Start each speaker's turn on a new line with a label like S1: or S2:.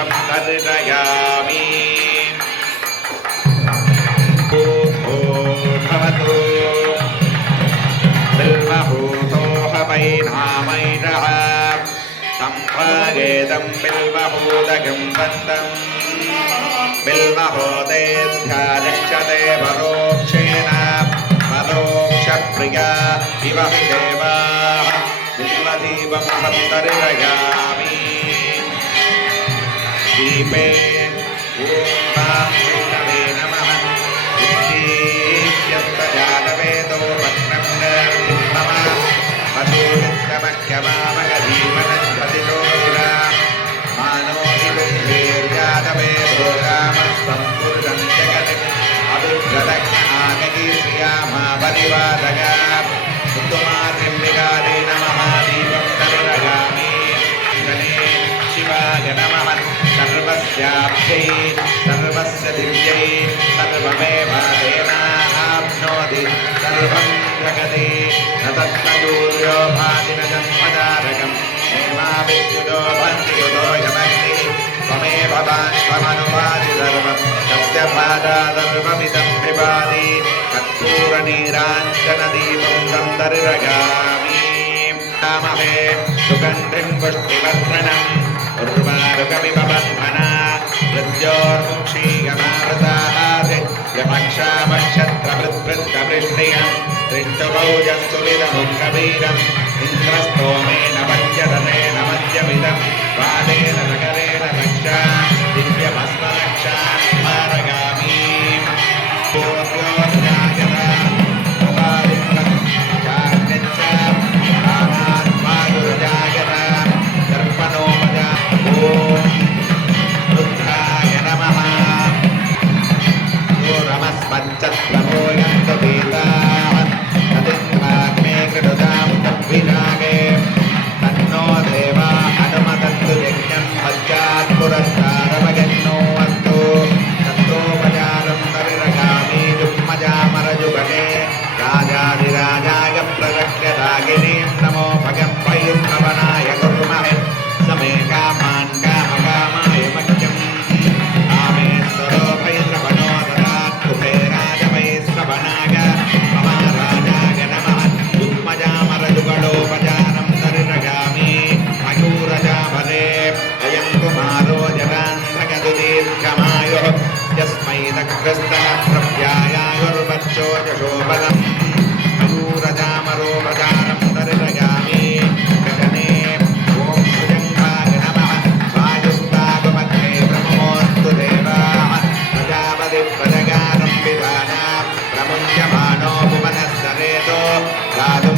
S1: संवर्धयामि भूतो भवतु बिल्वहूतो हवै नामैरः सम्भगेदं बिल्वहूदगं दन्तम् बिल्वहूतेऽध्याचक्षते परोक्षेण परोक्षप्रिया इव Baby. तत्तदूर्यो भाति न जन्मदारकम् हेमा विद्युतो भन्ति युतो यमन्ति त्वमेव बाष्पमनुभाति सर्वं तस्य पादा सर्वमिदं विभाति कर्पूरनीराञ्जनदीपं गन्धर्वगामि रामहे सुगन्धिं पुष्टिवर्धनम् उर्वारुकमिव बन्धना मृत्योर्मुक्षीयमावृताहासि यमक्षामक्षत्रवृत्वृत्तवृष्टियम् दृष्टभौजस्तु विदमुखवीरम् इन्द्रस्तोमेन पञ्चरथेन मध्यमिदम् वादेन नगरेण रक्षा दिव्यभस्मरक्षा स्मारगामी पूर्वोऽध्यायता यस्मै दग्रस्तः प्रभ्यायायुर्वच्चो यशोबलम् मयूरजामरोपचारं दरिरगामि गगने ॐ भुजङ्गाय नमः वायुस्तापमध्ये ब्रह्मोऽस्तु देवाः प्रजापति प्रजगानं विधाना प्रमुञ्चमानो भुवनस्सरेतो गातुं